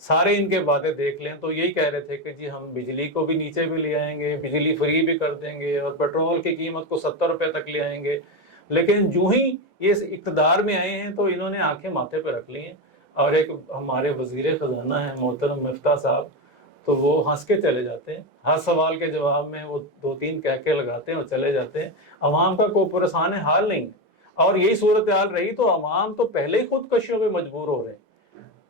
سارے ان کے باتیں دیکھ لیں تو یہی کہہ رہے تھے کہ جی ہم بجلی کو بھی نیچے بھی لے آئیں گے, بجلی فری بھی کر دیں گے, اور پیٹرول کی قیمت کو 70 روپے تک لے آئیں گے. لیکن جو ہی یہ اقتدار میں آئے ہیں تو انہوں نے آنکھیں ماتھے پہ رکھ لی ہیں. اور ایک ہمارے وزیر خزانہ ہیں محترم مفتاح صاحب, تو وہ ہنس کے چلے جاتے ہیں, ہر سوال کے جواب میں وہ 2-3 کہہ لگاتے ہیں اور چلے جاتے ہیں. عوام کا کوئی پرسان حال نہیں, اور یہی صورتحال رہی تو عوام تو پہلے ہی خودکشیوں پہ مجبور ہو رہے ہیں.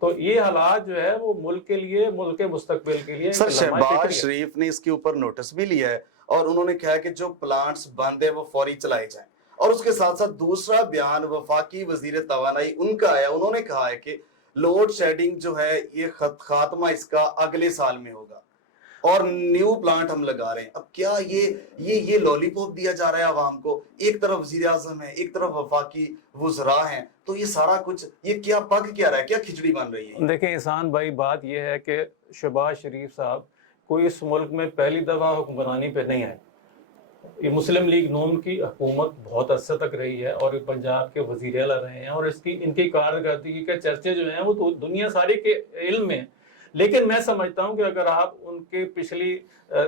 تو یہ حالات جو ہے وہ ملک کے لیے, ملک کے مستقبل کے لیے سر شہباز شریف نے اس کے اوپر نوٹس بھی لیا ہے اور انہوں نے کہا کہ جو پلانٹس بند ہیں وہ فوری چلائے جائیں. اور اس کے ساتھ ساتھ دوسرا بیان وفاقی وزیر توانائی ان کا آیا, انہوں نے کہا ہے کہ لوڈ شیڈنگ جو ہے یہ خاتمہ اس کا اگلے سال میں ہوگا اور نیو پلانٹ ہم لگا رہے ہیں. اب کیا یہ لولی پاپ دیا جا رہا ہے عوام کو؟ ایک طرف وزیر اعظم ہے, ایک طرف وفاقی وزراء ہیں, تو یہ سارا کچھ یہ کیا پک کیا رہا ہے, کیا کھچڑی بن رہی ہے؟ دیکھیں احسان بھائی, بات یہ ہے کہ شہباز شریف صاحب کوئی اس ملک میں پہلی دفعہ حکمرانی پہ نہیں آئے. یہ مسلم لیگ نون کی حکومت بہت عرصے تک رہی ہے اور پنجاب کے وزیر اعلیٰ رہے ہیں, اور ان کی کارکردگی کے چرچے جو ہیں وہ دنیا ساری کے علم میں. لیکن میں سمجھتا ہوں کہ اگر آپ ان کے پچھلی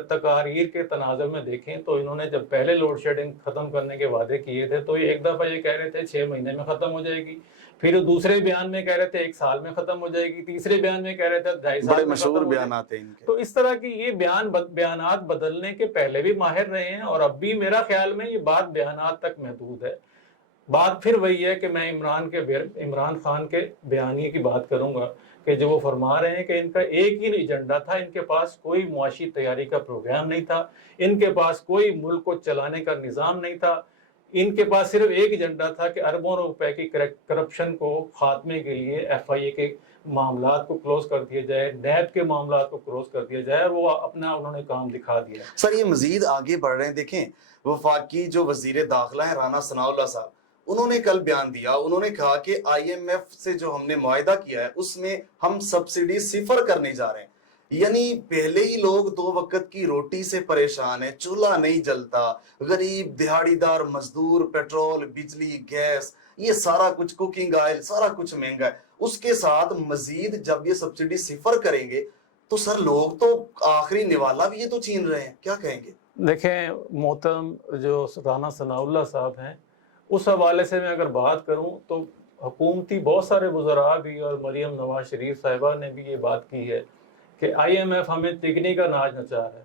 تقاریر کے تناظر میں دیکھیں تو انہوں نے جب پہلے لوڈ شیڈنگ ختم کرنے کے وعدے کیے تھے تو ایک دفعہ یہ کہہ رہے تھے 6 مہینے میں ختم ہو جائے گی, پھر دوسرے بیان میں کہہ رہے تھے 1 سال میں ختم ہو جائے گی, تیسرے بیان میں کہہ رہے تھے 2.5 سال بڑے میں مشہور ختم ہو جائے گی. بیانات ہیں ان کے. تو اس طرح کی یہ بیانات بدلنے کے پہلے بھی ماہر رہے ہیں, اور اب بھی میرا خیال میں یہ بات بیانات تک محدود ہے. بات پھر وہی ہے کہ میں عمران خان کے بیانیے کی بات کروں گا کہ جو وہ فرما رہے ہیں کہ ان کا ایک ہی ایجنڈا تھا, ان کے پاس کوئی معاشی تیاری کا پروگرام نہیں تھا, ان کے پاس کوئی ملک کو چلانے کا نظام نہیں تھا, ان کے پاس صرف ایک ایجنڈا تھا کہ اربوں روپے کی کرپشن کو خاتمے کے لیے FIA کے معاملات کو کلوز کر دیا جائے, نیب کے معاملات کو کلوز کر دیا جائے, اور وہ اپنا انہوں نے کام دکھا دیا. سر یہ مزید آگے بڑھ رہے ہیں. دیکھیں وفاقی جو وزیر داخلہ ہیں رانا ثناء اللہ صاحب, انہوں نے کل بیان دیا, انہوں نے کہا کہ IMF سے جو ہم نے معاہدہ کیا ہے اس میں ہم سبسڈی 0 کرنے جا رہے ہیں. یعنی پہلے ہی لوگ 2 وقت کی روٹی سے پریشان ہیں, چولہا نہیں جلتا, غریب دہاڑی دار مزدور, پیٹرول, بجلی, گیس, یہ سارا کچھ, کوکنگ آئل, سارا کچھ مہنگا ہے. اس کے ساتھ مزید جب یہ سبسڈی 0 کریں گے تو سر لوگ تو آخری نوالا بھی یہ تو چھین رہے ہیں, کیا کہیں گے؟ دیکھیں محترم جو رانا ثناء اللہ صاحب ہیں, اس حوالے سے میں اگر بات کروں تو حکومتی بہت سارے وزراء بھی اور مریم نواز شریف صاحبہ نے بھی یہ بات کی ہے کہ IMF ہمیں تگنی کا ناچ نچا رہا ہے.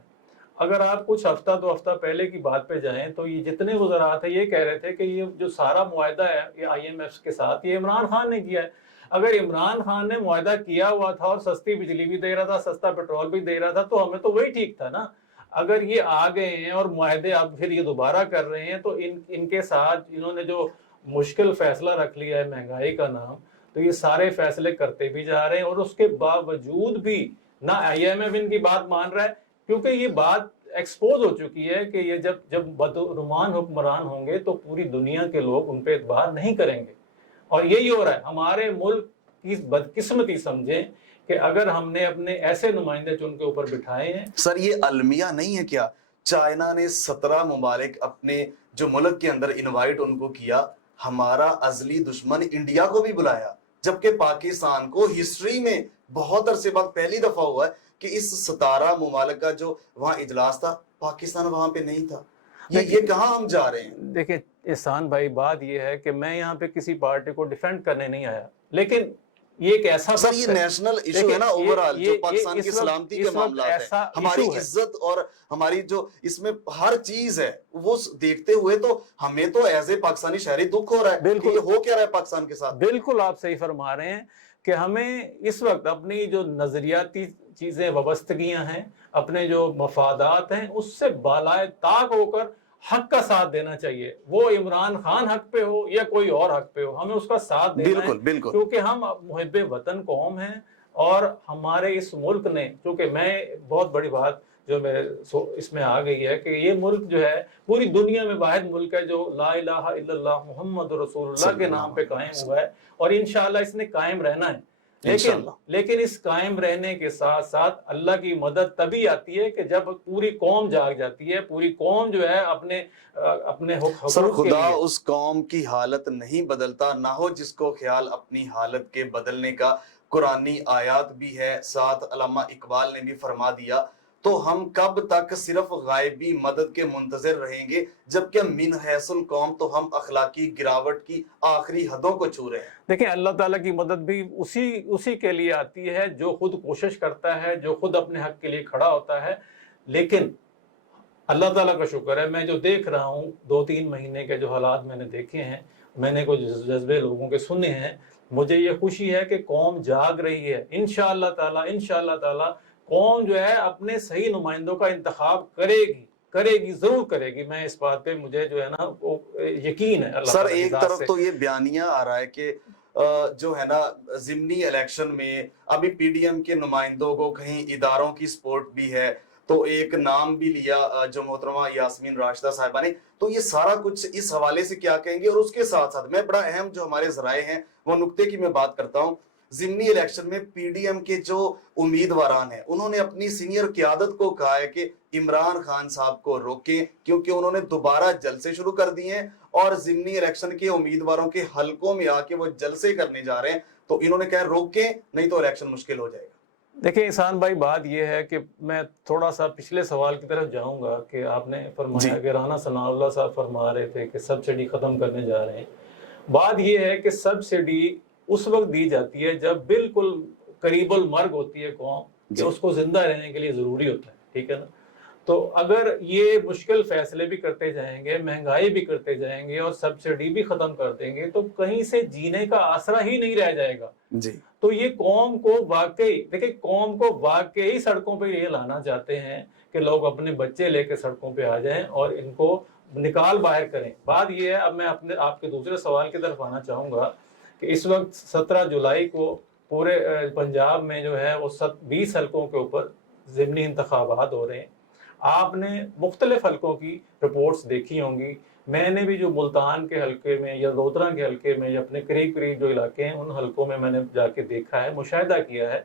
اگر آپ کچھ ہفتہ 2 ہفتہ پہلے کی بات پہ جائیں تو یہ جتنے وزراء تھے یہ کہہ رہے تھے کہ یہ جو سارا معاہدہ ہے یہ IMF کے ساتھ یہ عمران خان نے کیا ہے. اگر عمران خان نے معاہدہ کیا ہوا تھا اور سستی بجلی بھی دے رہا تھا, سستا پیٹرول بھی دے رہا تھا, تو ہمیں تو وہی ٹھیک تھا نا. اگر یہ آ گئے ہیں اور معاہدے اب پھر یہ دوبارہ کر رہے ہیں تو ان کے ساتھ انہوں نے جو مشکل فیصلہ رکھ لیا ہے مہنگائی کا نام, تو یہ سارے فیصلے کرتے بھی جا رہے ہیں, اور اس کے باوجود بھی نہ IMF ان کی بات مان رہا ہے, کیونکہ یہ بات ایکسپوز ہو چکی ہے کہ یہ جب بدعنوان حکمران ہوں گے تو پوری دنیا کے لوگ ان پہ اعتبار نہیں کریں گے. اور یہی ہو رہا ہے. ہمارے ملک کی بدقسمتی سمجھیں کہ اگر ہم نے اپنے ایسے نمائندے چن کے اوپر بٹھائے ہیں. سر یہ المیہ نہیں ہے کیا؟ چائنا نے 17 ممالک اپنے جو ملک کے اندر انوائٹ ان کو کیا, ہمارا ازلی دشمن انڈیا کو بھی بلایا, جبکہ پاکستان کو ہسٹری میں بہت عرصے بعد پہلی دفعہ ہوا ہے کہ اس 17 ممالک کا جو وہاں اجلاس تھا پاکستان وہاں پہ نہیں تھا. یہ کہاں ہم جا رہے ہیں؟ دیکھیں احسان بھائی, بات یہ ہے کہ میں یہاں پہ کسی پارٹی کو ڈیفینڈ کرنے نہیں آیا, لیکن یہ ایک ایسا سر یہ نیشنل ایشو ہے نا, اوورال جو پاکستان کی سلامتی کے معاملات ہیں, ہماری عزت اور ہماری جو اس میں ہر چیز ہے وہ دیکھتے ہوئے تو ہمیں تو ایز اے پاکستانی شہری دکھ ہو رہا ہے. بالکل یہ ہو کیا رہا ہے پاکستان کے ساتھ. بالکل آپ صحیح فرما رہے ہیں کہ ہمیں اس وقت اپنی جو نظریاتی چیزیں وابستگیاں ہیں, اپنے جو مفادات ہیں, اس سے بالائے طاق ہو کر حق کا ساتھ دینا چاہیے. وہ عمران خان حق پہ ہو یا کوئی اور حق پہ ہو, ہمیں اس کا ساتھ دینا ہے. بالکل کیونکہ ہم محب وطن قوم ہیں, اور ہمارے اس ملک نے, کیونکہ میں بہت بڑی بات جو میں اس میں آ گئی ہے کہ یہ ملک جو ہے پوری دنیا میں واحد ملک ہے جو لا الہ الا اللہ محمد رسول اللہ کے نام پہ قائم ہوا ہے, اور انشاءاللہ اس نے قائم رہنا ہے. لیکن اس قائم رہنے کے ساتھ ساتھ اللہ کی مدد تبھی آتی ہے کہ جب پوری قوم جاگ جاتی ہے, پوری قوم جو ہے اپنے سر خدا اس قوم کی حالت نہیں بدلتا, نہ ہو جس کو خیال اپنی حالت کے بدلنے کا. قرآنی آیات بھی ہے، ساتھ علامہ اقبال نے بھی فرما دیا، تو ہم کب تک صرف غائبی مدد کے منتظر رہیں گے جبکہ من حیث القوم تو ہم اخلاقی گراوٹ کی آخری حدوں کو چھو رہے ہیں؟ دیکھیں اللہ تعالیٰ کی مدد بھی اسی کے لیے آتی ہے جو خود کوشش کرتا ہے، جو خود اپنے حق کے لیے کھڑا ہوتا ہے. لیکن اللہ تعالیٰ کا شکر ہے، میں جو دیکھ رہا ہوں 2-3 مہینے کے جو حالات میں نے دیکھے ہیں، میں نے کچھ جذبے لوگوں کے سنے ہیں، مجھے یہ خوشی ہے کہ قوم جاگ رہی ہے. انشاءاللہ تعالیٰ قوم جو ہے اپنے صحیح نمائندوں کا انتخاب کرے گی ضرور کرے گی. میں اس بات پہ مجھے جو ہے نا وہ یقین ہے اللہ سر تعالیٰ کی ایک ذات طرف سے. تو یہ بیانیہ آ رہا ہے کہ جو ہے نا ضمنی الیکشن میں ابھی پی ڈی ایم کے نمائندوں کو کہیں اداروں کی سپورٹ بھی ہے، تو ایک نام بھی لیا جو محترمہ یاسمین راشدہ صاحبہ نے. تو یہ سارا کچھ اس حوالے سے کیا کہیں گے؟ اور اس کے ساتھ ساتھ میں بڑا اہم جو ہمارے ذرائع ہیں وہ نقطے کی میں بات کرتا ہوں. ضمنی الیکشن میں پی ڈی ایم کے جو امیدواران ہیں انہوں نے اپنی سینئر قیادت کو کہا ہے کہ عمران خان صاحب کو روکیں کیونکہ انہوں نے دوبارہ جلسے شروع کر دیے ہیں اور ضمنی الیکشن کے امیدواروں کے حلقوں میں آ کے وہ جلسے کرنے جا رہے ہیں. تو انہوں نے کہا روکیں نہیں تو الیکشن مشکل ہو جائے گا. دیکھیں احسان بھائی، بات یہ ہے کہ میں تھوڑا سا پچھلے سوال کی طرف جاؤں گا کہ آپ نے فرمایا کہ رانا ثناء اللہ صاحب فرما رہے تھے کہ سبسڈی ختم کرنے جا رہے ہیں. بات یہ ہے کہ سبسڈی اس وقت دی جاتی ہے جب بالکل قریب المرگ ہوتی ہے قوم کہ اس کو زندہ رہنے کے لیے ضروری ہوتا ہے، ٹھیک ہے نا. تو اگر یہ مشکل فیصلے بھی کرتے جائیں گے، مہنگائی بھی کرتے جائیں گے اور سبسڈی بھی ختم کر دیں گے تو کہیں سے جینے کا آسرا ہی نہیں رہ جائے گا. تو یہ قوم کو واقعی سڑکوں پہ یہ لانا چاہتے ہیں کہ لوگ اپنے بچے لے کے سڑکوں پہ آ جائیں اور ان کو نکال باہر کریں. بات یہ ہے، اب میں آپ کے دوسرے سوال کی طرف آنا چاہوں گا کہ اس وقت 17 جولائی کو پورے پنجاب میں جو ہے وہ 20 حلقوں کے اوپر ضمنی انتخابات ہو رہے ہیں. آپ نے مختلف حلقوں کی رپورٹس دیکھی ہوں گی. میں نے بھی جو ملتان کے حلقے میں یا لودھرا کے حلقے میں یا اپنے قریب جو علاقے ہیں ان حلقوں میں نے جا کے دیکھا ہے، مشاہدہ کیا ہے.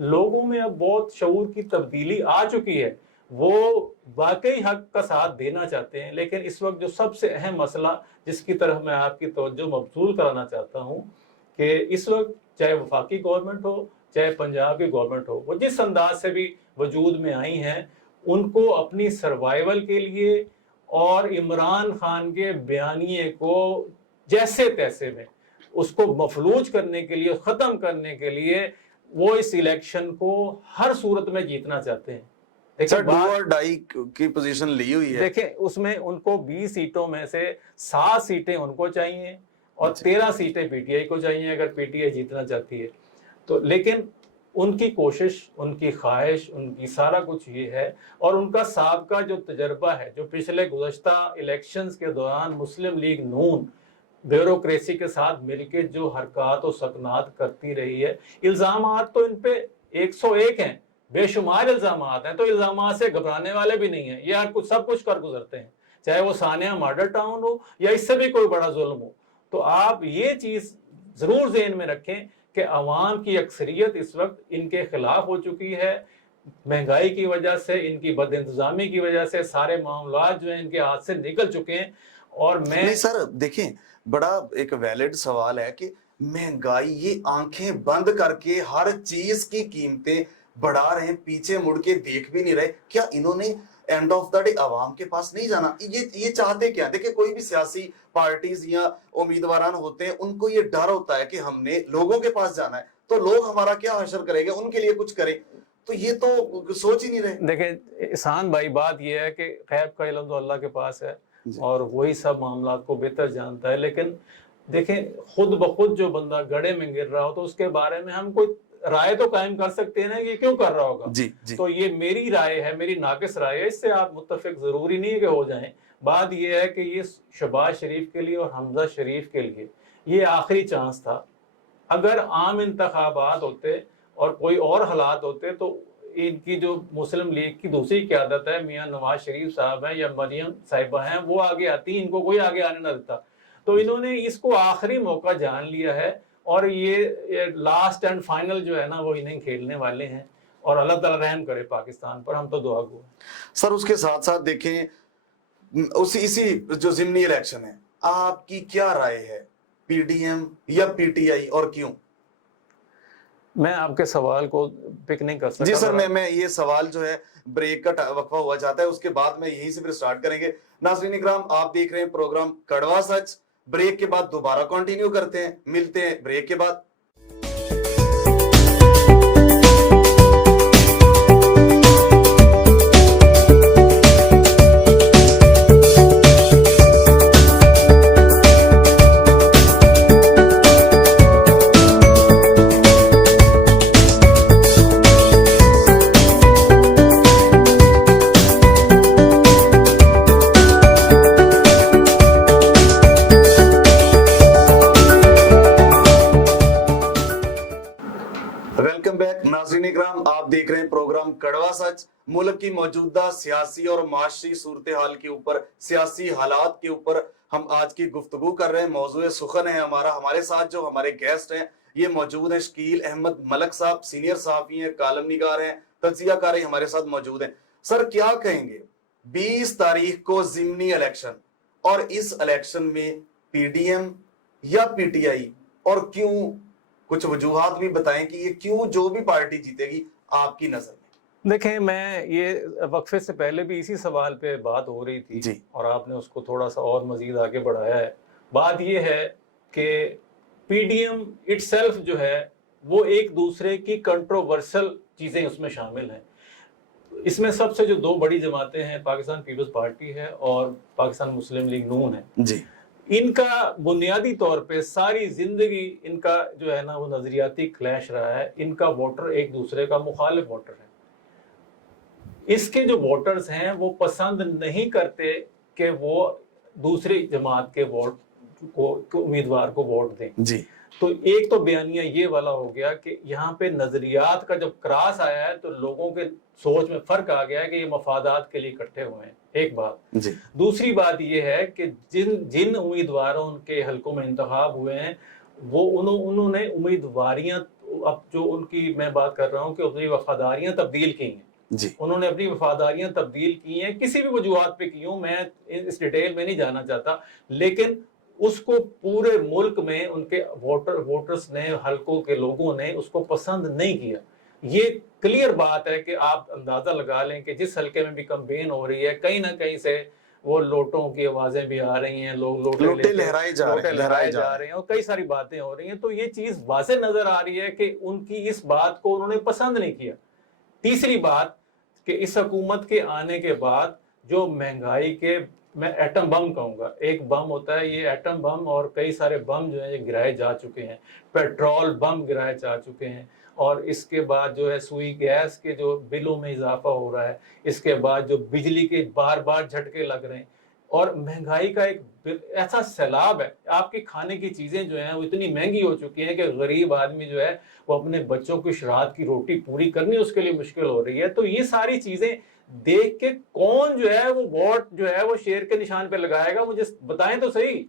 لوگوں میں اب بہت شعور کی تبدیلی آ چکی ہے، وہ واقعی حق کا ساتھ دینا چاہتے ہیں. لیکن اس وقت جو سب سے اہم مسئلہ جس کی طرف میں آپ کی توجہ مبذول کرانا چاہتا ہوں کہ اس وقت چاہے وفاقی گورنمنٹ ہو چاہے پنجاب کی گورنمنٹ ہو، وہ جس انداز سے بھی وجود میں آئی ہیں ان کو اپنی سروائیول کے لیے اور عمران خان کے بیانیے کو جیسے تیسے میں اس کو مفلوج کرنے کے لیے، ختم کرنے کے لیے وہ اس الیکشن کو ہر صورت میں جیتنا چاہتے ہیں. ڈو اور ڈائی کی پوزیشن لی ہوئی ہے. دیکھیں اس میں ان کو 20 سیٹوں میں سے 7 سیٹیں ان کو چاہیے اور 13 سیٹیں پی ٹی آئی کو چاہیے اگر پی ٹی آئی جیتنا چاہتی ہے تو. لیکن ان کی کوشش، ان کی خواہش، ان کی سارا کچھ یہ ہے. اور ان کا سابقہ جو تجربہ ہے، جو پچھلے گزشتہ الیکشنز کے دوران مسلم لیگ نون بیوروکریسی کے ساتھ مل کے جو حرکات و سکنات کرتی رہی ہے، الزامات تو ان پہ 101 ہیں، بے شمار الزامات ہیں. تو الزامات سے گھبرانے والے بھی نہیں ہیں، یہ ہر کچھ سب کچھ کر گزرتے ہیں، چاہے وہ ثانیہ ماڈل ٹاؤن ہو یا اس سے بھی کوئی بڑا ظلم ہو. تو آپ یہ چیز ضرور ذہن میں رکھیں کہ عوام کی اکثریت اس وقت ان کے خلاف ہو چکی ہے. مہنگائی کی وجہ سے، ان کی بد انتظامی کی وجہ سے سارے معاملات جو ہیں ان کے ہاتھ سے نکل چکے ہیں. اور میں سر دیکھیں بڑا ایک ویلڈ سوال ہے کہ مہنگائی یہ آنکھیں بند کر کے ہر چیز کی قیمتیں بڑھا رہے ہیں، پیچھے مڑ کے دیکھ بھی نہیں رہے. کیا انہوں نے اینڈ آف دا ڈے عوام کے پاس نہیں جانا؟ یہ چاہتے کیا؟ دیکھیں کوئی بھی سیاسی پارٹیز یا امیدواران ہوتے ہیں ان کو یہ ڈر ہوتا ہے کہ ہم نے لوگوں کے پاس جانا ہے تو لوگ ہمارا کیا حشر کریں گے، ان کے لیے کچھ کریں. تو یہ تو سوچ ہی نہیں رہے. دیکھیں احسان بھائی، بات یہ ہے کہ غیب کا علم تو اللہ کے پاس ہے اور وہی سب معاملات کو بہتر جانتا ہے. لیکن دیکھیں خود بخود جو بندہ گڑھے میں گر رہا ہو تو اس کے بارے میں ہم کوئی رائے تو قائم کر سکتے ہیں نا کہ یہ کیوں کر رہا ہوگا. تو یہ میری رائے ہے، میری ناقص رائے ہے، اس سے آپ متفق ضروری نہیں ہے کہ ہو جائیں. بات یہ ہے کہ یہ شہباز شریف کے لیے اور حمزہ شریف کے لیے یہ آخری چانس تھا. اگر عام انتخابات ہوتے اور کوئی اور حالات ہوتے تو ان کی جو مسلم لیگ کی دوسری قیادت ہے، میاں نواز شریف صاحب ہیں یا مریم صاحبہ ہیں، وہ آگے آتی، ان کو کوئی آگے آنے نہ دیتا. تو انہوں نے اس کو آخری موقع جان لیا ہے اور یہ لاسٹ اینڈ فائنل جو ہے نا وہ انہیں کھیلنے والے ہیں. اور اللہ تعالیٰ رحم کرے پاکستان پر، ہم تو دعا گو ہیں. سر اس کے ساتھ ساتھ دیکھیں اسی جو ضمنی الیکشن ہے، آپ کی کیا رائے ہے؟ پی ڈی ایم یا پی ٹی آئی اور کیوں؟ میں آپ کے سوال کو پک نہیں کر سکتا. جی سر، میں یہ سوال جو ہے بریک کا وقفہ ہوا چاہتا ہے، اس کے بعد میں یہیں سے پھر سٹارٹ کریں گے. ناظرین اکرام، آپ دیکھ رہے ہیں پروگرام کڑوا سچ. بریک کے بعد دوبارہ کنٹینیو کرتے ہیں، ملتے ہیں بریک کے بعد. ویلکم بیک ناظرین اکرام، آپ دیکھ رہے ہیں پروگرام کڑوا سچ. ملک کی موجودہ سیاسی اور معاشی صورتحال کے اوپر، سیاسی حالات کے اوپر ہم آج کی گفتگو کر رہے ہیں. موضوع سخن ہے ہمارے ساتھ جو ہمارے گیسٹ ہیں یہ موجود ہیں. شکیل احمد ملک صاحب سینئر صحافی ہیں، کالم نگار ہیں، تجزیہ کار ہیں، ہمارے ساتھ موجود ہیں. سر کیا کہیں گے، 20 تاریخ کو ضمنی الیکشن، اور اس الیکشن میں پی ڈی ایم یا پی ٹی آئی، اور کیوں؟ کچھ وجوہات بھی بتائیں کہ یہ کیوں جو بھی پارٹی جیتے گی آپ کی نظر میں. دیکھیں، میں یہ وقفے سے پہلے بھی اسی سوال پہ بات ہو رہی تھی جی. اور آپ نے اس کو تھوڑا سا اور مزید آگے بڑھایا ہے. بات یہ ہے کہ P D M itself جو ہے وہ ایک دوسرے کی کنٹروورسل چیزیں اس میں شامل ہیں. اس میں سب سے جو دو بڑی جماعتیں ہیں، پاکستان پیپلز پارٹی ہے اور پاکستان مسلم لیگ نون ہے. جی. ان کا بنیادی طور پہ ساری زندگی ان کا جو ہے نا وہ نظریاتی کلیش رہا ہے. ان کا ووٹر ایک دوسرے کا مخالف ووٹر ہے. اس کے جو ووٹرز ہیں وہ پسند نہیں کرتے کہ وہ دوسری جماعت کے امیدوار کو ووٹ دیں. جی. تو ایک تو بیانیہ یہ والا ہو گیا کہ یہاں پہ نظریات کا جب کراس آیا ہے تو لوگوں کے سوچ میں فرق آ گیا ہے کہ یہ مفادات کے لیے اکٹھے ہوئے ہیں. ایک بات. جی. دوسری بات یہ ہے کہ جن امیدواروں کے حلقوں میں انتخاب ہوئے ہیں وہ انہوں نے امیدواریاں، اب جو ان کی میں بات کر رہا ہوں کہ اپنی وفاداریاں تبدیل کی ہیں. جی. انہوں نے اپنی وفاداریاں تبدیل کی ہیں، کسی بھی وجوہات پہ کی ہوں، میں اس ڈیٹیل میں نہیں جانا چاہتا، لیکن اس کو پورے ملک میں ان کے ووٹرز نے، حلقوں کے لوگوں نے اس کو پسند نہیں کیا. یہ کلیئر بات ہے کہ آپ اندازہ لگا لیں کہ جس حلقے میں بھی کمپین ہو رہی ہے کہیں نہ کہیں سے وہ لوٹوں کی آوازیں بھی آ رہی ہیں، لوگ لوٹے لہرائے جا رہے ہیں اور کئی ساری باتیں ہو رہی ہیں. تو یہ چیز واضح نظر آ رہی ہے کہ ان کی اس بات کو انہوں نے پسند نہیں کیا. تیسری بات کہ اس حکومت کے آنے کے بعد جو مہنگائی کے، میں ایٹم بم کہوں گا، ایک بم ہوتا ہے یہ ایٹم بم، اور کئی سارے بم جو ہیں یہ گرائے جا چکے ہیں. پیٹرول بم گرائے جا چکے ہیں، اور اس کے بعد جو ہے سوئی گیس کے جو بلوں میں اضافہ ہو رہا ہے، اس کے بعد جو بجلی کے بار بار جھٹکے لگ رہے ہیں، اور مہنگائی کا ایک ایسا سیلاب ہے. آپ کی کھانے کی چیزیں جو ہیں وہ اتنی مہنگی ہو چکی ہیں کہ غریب آدمی جو ہے وہ اپنے بچوں کی رات کی روٹی پوری کرنی اس کے لیے مشکل ہو رہی ہے. تو یہ ساری چیزیں دیکھ کے کون جو ہے وہ ووٹ جو ہے وہ شیر کے نشان پہ لگائے گا؟ مجھے بتائیں تو صحیح.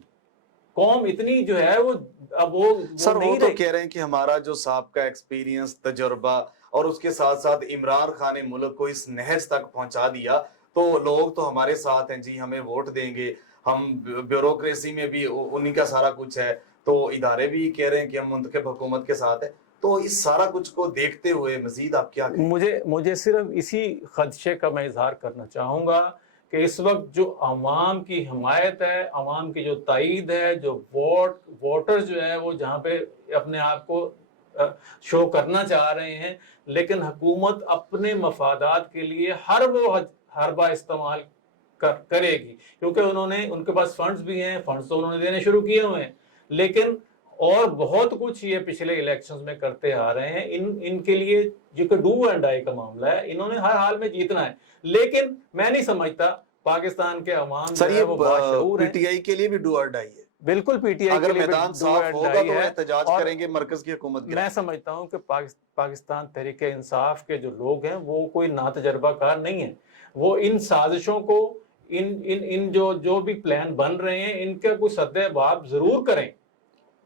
قوم اتنی جو ہے وہ اب وہ سر وہ تو کہہ رہے ہیں کہ ہمارا جو سابقہ ایکسپیرینس، تجربہ، اور اس کے ساتھ ساتھ عمران خان نے ملک کو اس نہج تک پہنچا دیا تو لوگ تو ہمارے ساتھ ہیں جی، ہمیں ووٹ دیں گے. ہم بیوروکریسی میں بھی انہی کا سارا کچھ ہے، تو ادارے بھی کہہ رہے ہیں کہ ہم منتخب حکومت کے ساتھ ہیں. تو اس سارا کچھ کو دیکھتے ہوئے مزید آپ کیا کہیں؟ مجھے صرف اسی خدشے کا میں اظہار کرنا چاہوں گا کہ اس وقت جو عوام کی حمایت ہے، عوام کی جو تائید ہے، جو ووٹر جو ہے وہ جہاں پہ اپنے آپ کو شو کرنا چاہ رہے ہیں، لیکن حکومت اپنے مفادات کے لیے ہر وہ حربہ استعمال کرے گی، کیونکہ ان کے پاس فنڈز بھی ہیں، فنڈز تو انہوں نے دینے شروع کیے ہوئے ہیں، لیکن اور بہت کچھ یہ پچھلے الیکشنز میں کرتے آ رہے ہیں. ان کے لیے جو کہ ڈو اینڈ ڈائی کا معاملہ ہے، انہوں نے ہر حال میں جیتنا ہے. لیکن میں نہیں سمجھتا پاکستان کے عوام جو ہے وہ باشعور ہیں. پی ٹی آئی کے لیے بھی ڈو اور ڈائی ہے. بالکل پی ٹی آئی اگر میدان صاف ہوگا تو احتجاج کریں گے، مرکز کی حکومت میں سمجھتا ہوں کہ پاکستان تحریک انصاف کے جو لوگ ہیں وہ کوئی ناتجربہ کار نہیں ہیں. وہ ان سازشوں کو، ان جو بھی پلان بن رہے ہیں ان کا کوئی سد باب ضرور کریں،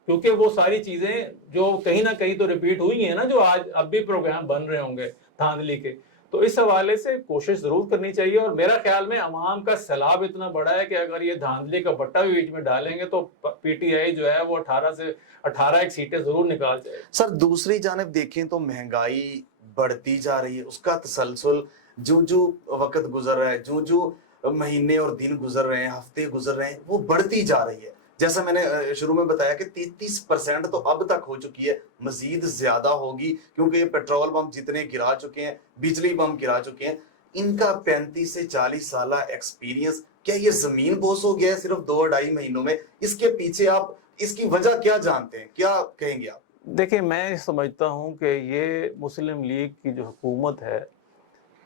کیونکہ وہ ساری چیزیں جو کہیں نہ کہیں تو ریپیٹ ہوئی ہیں نا، جو آج اب بھی پروگرام بن رہے ہوں گے دھاندلی کے. تو اس حوالے سے کوشش ضرور کرنی چاہیے، اور میرا خیال میں عوام کا سیلاب اتنا بڑا ہے کہ اگر یہ دھاندلی کا بٹا بھی بیچ میں ڈالیں گے تو پی ٹی آئی جو ہے وہ 18 ایک سیٹیں ضرور نکال جائے گی۔ سر دوسری جانب دیکھیں تو مہنگائی بڑھتی جا رہی ہے، اس کا تسلسل جو وقت گزر رہا ہے، جو مہینے اور دن گزر رہے ہیں، ہفتے گزر رہے ہیں، وہ بڑھتی جا رہی ہے۔ جیسا میں نے شروع میں بتایا کہ 33% تو اب تک ہو چکی ہے، مزید زیادہ ہوگی کیونکہ یہ پیٹرول پمپ جتنے گرا چکے ہیں، بجلی پمپ گرا چکے ہیں، ان کا 35 سے 40 سالہ ایکسپیرینس، کیا یہ زمین بوس ہو گیا ہے صرف 2-2.5 مہینوں میں؟ اس کے پیچھے آپ اس کی وجہ کیا جانتے ہیں، کیا کہیں گے آپ؟ دیکھیں میں سمجھتا ہوں کہ یہ مسلم لیگ کی جو حکومت ہے،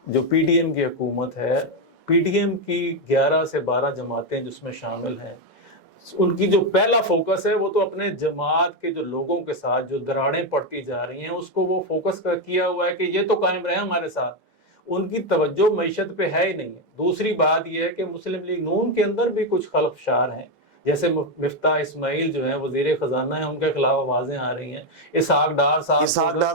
جو پی ڈی ایم کی حکومت ہے، پی ڈی ایم کی 11 سے 12 جماعتیں جس میں شامل ہیں، ان کی جو پہلا فوکس ہے وہ تو اپنے جماعت کے جو لوگوں کے ساتھ جو دراڑیں پڑتی جا رہی ہیں اس کو وہ فوکس کیا ہوا ہے کہ یہ تو قائم رہے ہمارے ساتھ، ان کی توجہ معیشت پہ ہے ہی نہیں ہے۔ دوسری بات یہ ہے کہ مسلم لیگ نون کے اندر بھی کچھ خلفشار ہیں، جیسے مفتاح اسماعیل جو ہیں وزیر خزانہ ہیں، ان کے خلاف آوازیں آ رہی ہیں، اسحاق ڈار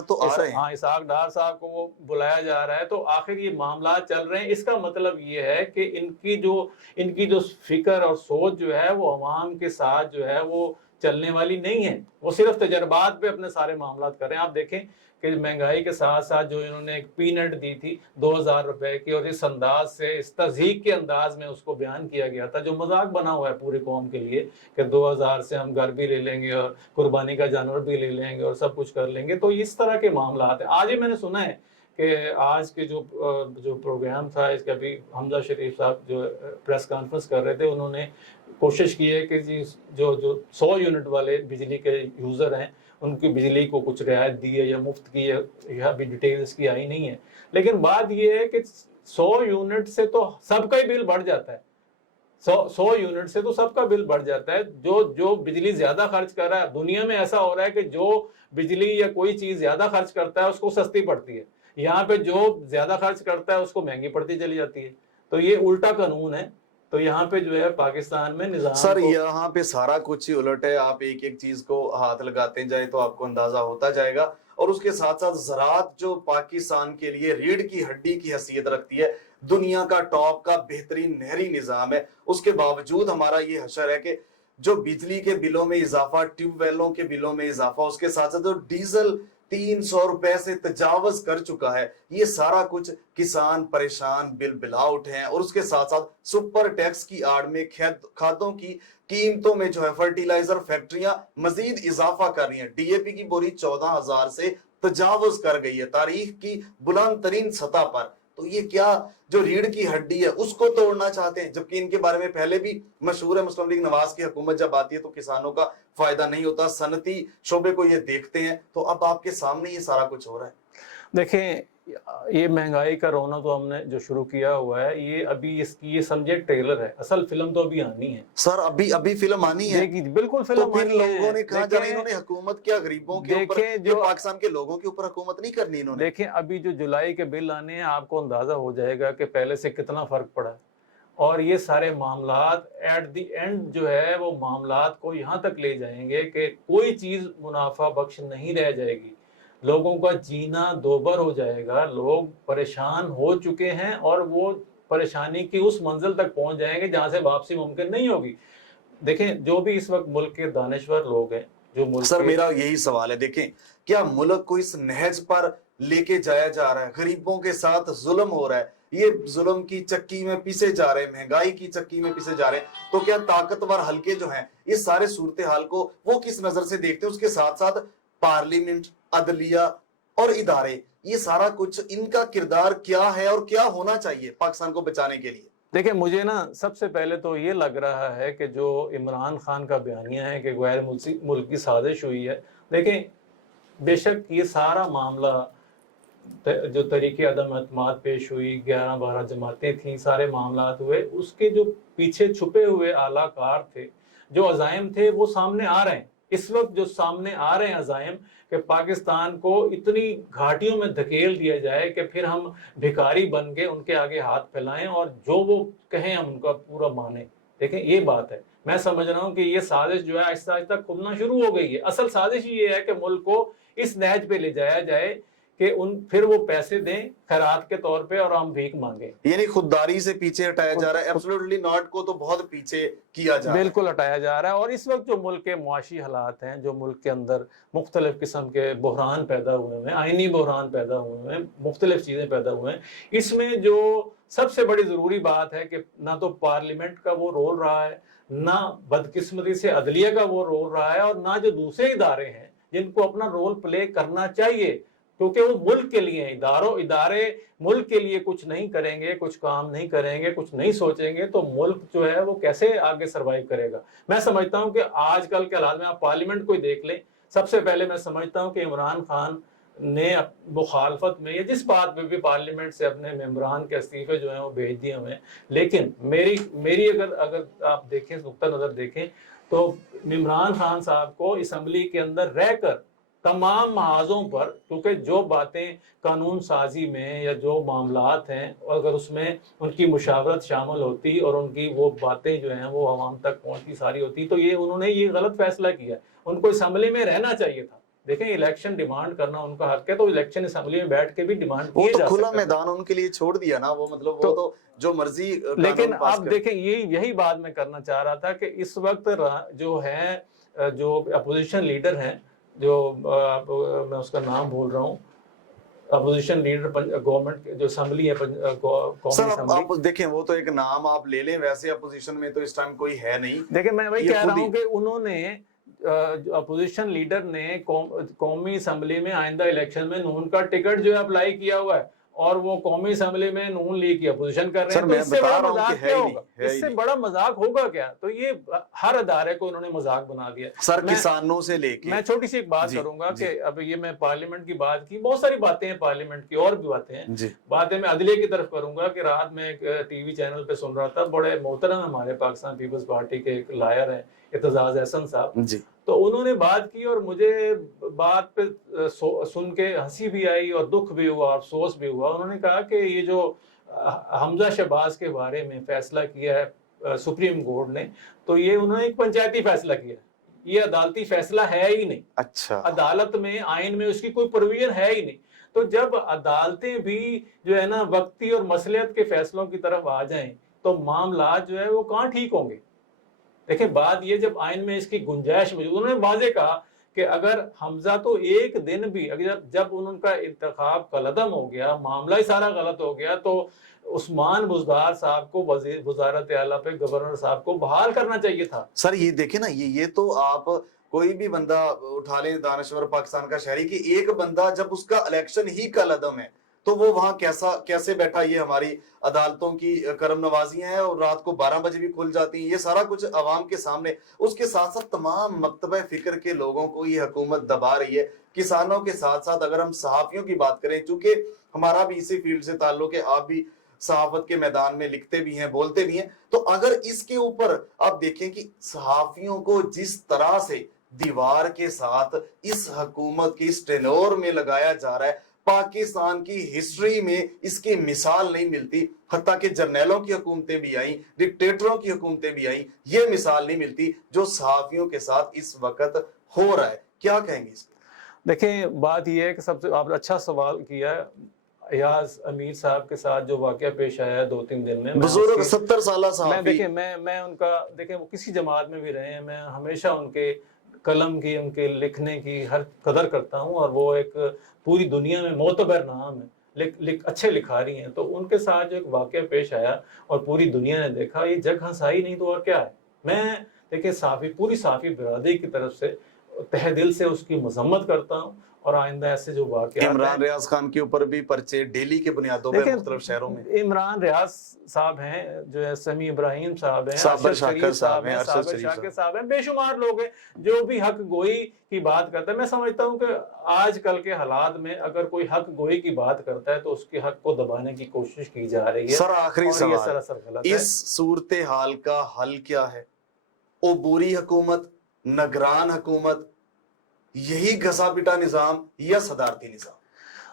تو آ رہے ہیں۔ ہاں اسحاق ڈار صاحب کو وہ بلایا جا رہا ہے، تو آخر یہ معاملات چل رہے ہیں۔ اس کا مطلب یہ ہے کہ ان کی جو فکر اور سوچ جو ہے وہ عوام کے ساتھ جو ہے وہ چلنے والی نہیں ہے، وہ صرف تجربات پہ اپنے سارے معاملات کر رہے ہیں۔ آپ دیکھیں کہ مہنگائی کے ساتھ ساتھ جو انہوں نے ایک پینٹ دی تھی 2000 روپے کی، اور اس انداز سے اس تضحیک کے انداز میں اس کو بیان کیا گیا تھا جو مذاق بنا ہوا ہے پوری قوم کے لیے کہ 2000 سے ہم گھر بھی لے لیں گے اور قربانی کا جانور بھی لے لیں گے اور سب کچھ کر لیں گے۔ تو اس طرح کے معاملات ہیں۔ آج ہی میں نے سنا ہے کہ آج کے جو پروگرام تھا، اس کا بھی حمزہ شریف صاحب جو پریس کانفرنس کر رہے تھے، انہوں نے کوشش کی ہے کہ جو 100 یونٹ والے بجلی کے یوزر ہیں ان کی بجلی کو کچھ رعایت دی ہے یا مفت کی ہے، یہ ابھی ڈیٹیل اس کی آئی نہیں ہے، لیکن بات یہ ہے کہ 100 یونٹ سے تو سب کا ہی بل بڑھ جاتا ہے، 100 یونٹ سے تو سب کا بل بڑھ جاتا ہے۔ جو بجلی زیادہ خرچ کر رہا ہے، دنیا میں ایسا ہو رہا ہے کہ جو بجلی یا کوئی چیز زیادہ خرچ کرتا ہے اس کو سستی پڑتی ہے، یہاں پہ جو زیادہ خرچ کرتا ہے اس کو مہنگی پڑتی چلی جاتی ہے۔ تو یہ الٹا قانون ہے۔ تو یہاں پہ جو ہے پاکستان میں نظام سر یہاں پہ سارا کچھ ہی الٹ ہے، آپ ایک ایک چیز کو ہاتھ لگاتے جائیں تو آپ کو اندازہ ہوتا جائے گا۔ اور اس کے ساتھ ساتھ زراعت جو پاکستان کے لیے ریڑھ کی ہڈی کی حیثیت رکھتی ہے، دنیا کا ٹاپ کا بہترین نہری نظام ہے، اس کے باوجود ہمارا یہ حشر ہے کہ جو بجلی کے بلوں میں اضافہ، ٹیوب ویلوں کے بلوں میں اضافہ، اس کے ساتھ ساتھ جو ڈیزل 300 روپے سے تجاوز کر چکا ہے، یہ سارا کچھ کسان پریشان بل بلا اٹھے ہیں۔ اور اس کے ساتھ ساتھ سپر ٹیکس کی آڑ میں کھادوں کی قیمتوں میں جو ہے فرٹیلائزر فیکٹریاں مزید اضافہ کر رہی ہیں، ڈی اے پی کی بوری 14,000 سے تجاوز کر گئی ہے تاریخ کی بلند ترین سطح پر۔ تو یہ کیا جو ریڑھ کی ہڈی ہے اس کو توڑنا چاہتے ہیں، جبکہ ان کے بارے میں پہلے بھی مشہور ہے، مسلم لیگ نواز کی حکومت جب آتی ہے تو کسانوں کا فائدہ نہیں ہوتا، صنعتی شعبے کو یہ دیکھتے ہیں۔ تو اب آپ کے سامنے یہ سارا کچھ ہو رہا ہے۔ دیکھیں یہ مہنگائی کا رونا تو ہم نے جو شروع کیا ہوا ہے، یہ ابھی اس کی یہ سمجھے ٹریلر ہے، اصل فلم تو ابھی آنی ہے۔ سر ابھی فلم آنی ہے، بالکل تو فلم پھر آنی ہے۔ لوگوں نے کہا جانا انہوں نے حکومت کیا غریبوں کے اوپر، جو پاکستان کے لوگوں کے اوپر حکومت نہیں کرنی انہوں نے۔ دیکھیں ابھی جو جولائی کے بل آنے ہیں، آپ کو اندازہ ہو جائے گا کہ پہلے سے کتنا فرق پڑا ہے، اور یہ سارے معاملات ایٹ دی اینڈ جو ہے وہ معاملات کو یہاں تک لے جائیں گے کہ کوئی چیز منافع بخش نہیں رہ جائے گی، لوگوں کا جینا دوبر ہو جائے گا، لوگ پریشان ہو چکے ہیں اور وہ پریشانی کی اس منزل تک پہنچ جائیں گے جہاں سے واپسی ممکن نہیں ہوگی۔ دیکھیں جو بھی اس وقت ملک کے دانشور لوگ ہیں، جو ملک سر میرا یہی سوال ہے، دیکھیں کیا ملک کو اس نہج پر لے کے جایا جا رہا ہے، غریبوں کے ساتھ ظلم ہو رہا ہے، یہ ظلم کی چکی میں پیسے جا رہے ہیں، مہنگائی کی چکی میں پیسے جا رہے ہیں، تو کیا طاقتور حلقے جو ہیں اس سارے صورتحال کو وہ کس نظر سے دیکھتے ہیں؟ اس کے ساتھ ساتھ پارلیمنٹ، عدلیہ اور ادارے، یہ سارا کچھ ان کا کردار کیا ہے اور کیا ہونا چاہیے پاکستان کو بچانے کے لیے؟ دیکھیں مجھے نا سب سے پہلے تو یہ لگ رہا ہے کہ جو عمران خان کا بیانیہ ہے کہ غیر ملکی سازش ہوئی ہے، دیکھیں بے شک یہ سارا معاملہ جو طریقے عدم اعتماد پیش ہوئی، 11-12 جماعتیں تھیں، سارے معاملات ہوئے، اس کے جو پیچھے چھپے ہوئے اعلیٰ کار تھے، جو عزائم تھے، وہ سامنے آ رہے ہیں۔ اس وقت جو سامنے آ رہے ہیں عزائم کہ پاکستان کو اتنی گھاٹیوں میں دھکیل دیا جائے کہ پھر ہم بھکاری بن کے ان کے آگے ہاتھ پھیلائیں اور جو وہ کہیں ہم ان کا پورا مانیں۔ دیکھیں یہ بات ہے، میں سمجھ رہا ہوں کہ یہ سازش جو ہے آہستہ آہستہ کھلنا شروع ہو گئی ہے۔ اصل سازش یہ ہے کہ ملک کو اس نہج پہ لے جایا جائے کہ پھر وہ پیسے دیں خیرات کے طور پہ اور ہم بھیک مانگیں. یعنی خودداری سے پیچھے ہٹایا جا رہا ہے. ایبسولوٹلی ناٹ کو تو بہت پیچھے کیا جا رہا ہے. بالکل ہٹایا جا رہا ہے. اور اس وقت جو ملک کے معاشی حالات ہیں, جو ملک کے اندر مختلف قسم کے بحران پیدا ہوئے ہیں, آئینی بحران پیدا ہوئے ہیں, مختلف چیزیں پیدا ہوئے ہیں, اس میں جو سب سے بڑی ضروری بات ہے کہ نہ تو پارلیمنٹ کا وہ رول رہا ہے, نہ بدقسمتی سے عدلیہ کا وہ رول رہا ہے, اور نہ جو دوسرے ادارے ہیں جن کو اپنا رول پلے کرنا چاہیے, کیونکہ وہ ملک کے لیے ہیں. ادارے ملک کے لیے کچھ نہیں کریں گے, کچھ کام نہیں کریں گے, کچھ نہیں سوچیں گے, تو ملک جو ہے وہ کیسے آگے سروائیو کرے گا. میں سمجھتا ہوں کہ آج کل کے حالات میں آپ پارلیمنٹ کو ہی دیکھ لیں. سب سے پہلے میں سمجھتا ہوں کہ عمران خان نے مخالفت میں یا جس بات پہ بھی پارلیمنٹ سے اپنے ممبران کے استعفے جو ہیں وہ بھیج دیے ہوئے ہیں. لیکن میری اگر آپ دیکھیں, نقطہ نظر دیکھیں, تو عمران خان صاحب کو اسمبلی کے اندر رہ کر تمام محاذوں پر, کیونکہ جو باتیں قانون سازی میں یا جو معاملات ہیں اگر اس میں ان کی مشاورت شامل ہوتی اور ان کی وہ باتیں جو ہیں وہ عوام تک پہنچتی ساری ہوتی, تو انہوں نے یہ غلط فیصلہ کیا. ان کو اسمبلی میں رہنا چاہیے تھا. دیکھیں, الیکشن ڈیمانڈ کرنا ان کا حق ہے, تو الیکشن اسمبلی میں بیٹھ کے بھی ڈیمانڈ وہ کیے تو جا کھلا سکتے ہیں. میدان ان کے لیے چھوڑ دیا نا, وہ مطلب وہ تو جو مرضی لیکن آپ دیکھیں, یہی بات میں کرنا چاہ رہا تھا کہ اس وقت جو ہے, جو اپوزیشن لیڈر ہیں, جو میں اس کا نام بھول رہا ہوں, اپوزیشن لیڈر گورنمنٹ جو اسمبلی ہے, سر آپ دیکھیں, وہ تو ایک نام آپ لے لیں, ویسے اپوزیشن میں تو اس ٹائم کوئی ہے نہیں. دیکھیں, میں وہی کہہ رہا ہوں کہ انہوں نے اپوزیشن لیڈر نے قومی اسمبلی میں آئندہ الیکشن میں نون کا ٹکٹ جو ہے اپلائی کیا ہوا ہے, اور وہ قومی اسمبلی میں نون لیگ کی اپوزیشن کر رہے ہیں. تو اس سے بڑا مذاق کیا ہوگا, اس سے بڑا مذاق ہوگا کیا؟ تو یہ ہر ادارے کو انہوں نے مذاق بنا دیا. سر کسانوں سے لے کے میں چھوٹی سی ایک بات کروں گا کہ اب یہ میں پارلیمنٹ کی بات کی, بہت ساری باتیں ہیں پارلیمنٹ کی, اور بھی باتیں ہیں. باتیں میں عدلیہ کی طرف کروں گا کہ رات میں ایک ٹی وی چینل پہ سن رہا تھا, بڑے محترم ہمارے پاکستان پیپلز پارٹی کے ایک لائر ہیں اعتزاز احسن صاحب, تو انہوں نے بات کی اور مجھے بات پہ سن کے ہنسی بھی آئی اور دکھ بھی ہوا, افسوس بھی ہوا. انہوں نے کہا کہ یہ جو حمزہ شہباز کے بارے میں فیصلہ کیا ہے سپریم کورٹ نے, تو یہ انہوں نے ایک پنچایتی فیصلہ کیا, یہ عدالتی فیصلہ ہے ہی نہیں. اچھا, عدالت میں آئین میں اس کی کوئی پروویژن ہے ہی نہیں. تو جب عدالتیں بھی جو ہے نا وقتی اور مصلحت کے فیصلوں کی طرف آ جائیں, تو معاملات جو ہے وہ کہاں ٹھیک ہوں گے. دیکھیں, بات یہ جب آئین میں اس کی گنجائش موجود, انہوں نے واضح کہا کہ اگر حمزہ تو ایک دن بھی جب ان کا انتخاب کالعدم ہو گیا, معاملہ ہی سارا غلط ہو گیا, تو عثمان بزدار صاحب کو وزارت اعلیٰ پہ گورنر صاحب کو بحال کرنا چاہیے تھا. سر یہ دیکھیں نا, یہ تو آپ کوئی بھی بندہ اٹھا لیں دانشور پاکستان کا شہری, کہ ایک بندہ جب اس کا الیکشن ہی کالعدم ہے تو وہ وہاں کیسے بیٹھا. یہ ہماری عدالتوں کی کرم نوازیاں ہیں, اور رات کو 12 بجے بھی کھل جاتی ہیں, یہ سارا کچھ عوام کے سامنے. اس کے ساتھ ساتھ تمام مکتبہ فکر کے لوگوں کو یہ حکومت دبا رہی ہے. کسانوں کے ساتھ ساتھ اگر ہم صحافیوں کی بات کریں, چونکہ ہمارا بھی اسی فیلڈ سے تعلق ہے, آپ بھی صحافت کے میدان میں لکھتے بھی ہیں, بولتے بھی ہیں, تو اگر اس کے اوپر آپ دیکھیں کہ صحافیوں کو جس طرح سے دیوار کے ساتھ اس حکومت کی اس ٹینور میں لگایا جا رہا ہے, پاکستان کی ہسٹری میں اس کی مثال نہیں ملتی. حتیٰ کہ جرنیلوں کی حکومتیں بھی آئیں, ڈکٹیٹروں کی حکومتیں بھی آئیں, یہ مثال نہیں ملتی جو صحافیوں کے ساتھ اس وقت ہو رہا ہے. کیا کہیں گے اس کو؟ دیکھیں, بات یہ ہے کہ سب سے آپ نے اچھا سوال کیا ہے. ایاز امیر صاحب کے ساتھ جو واقعہ پیش آیا ہے 2-3 دن میں, بزرگ 70 سالہ صحافی, دیکھیں میں ان کا, دیکھیں وہ کسی جماعت میں بھی رہے ہیں, میں ہمیشہ ان کے قلم کی, ان کے لکھنے کی ہر قدر کرتا ہوں, اور وہ ایک پوری دنیا میں معتبر نام ہے, اچھے لکھاری ہیں. تو ان کے ساتھ جو ایک واقعہ پیش آیا اور پوری دنیا نے دیکھا, یہ جگ ہنسائی نہیں تو اور کیا ہے. میں دیکھیں پوری صحافی برادری کی طرف سے تہ دل سے اس کی مذمت کرتا ہوں, اور آئندہ ایسے جو واقعات عمران ریاض خان کے اوپر بھی پرچے ڈیلی کے بنیادوں پہ مختلف شہروں میں, عمران ریاض صاحب ہیں, جو ہے سمیع ابراہیم صاحب ہیں, صابر شاکر صاحب ہیں, صابر شاکر صاحب ہیں, بے شمار لوگ ہیں جو بھی حق گوئی کی بات کرتے ہیں. میں سمجھتا ہوں کہ آج کل کے حالات میں اگر کوئی حق گوئی کی بات کرتا ہے تو اس کے حق کو دبانے کی کوشش کی جا رہی ہے. سر آخری سوال, اس صورتحال کا حل کیا ہے؟ عبوری حکومت, نگران حکومت, یہی گھسا پٹا نظام, یا صدارتی نظام؟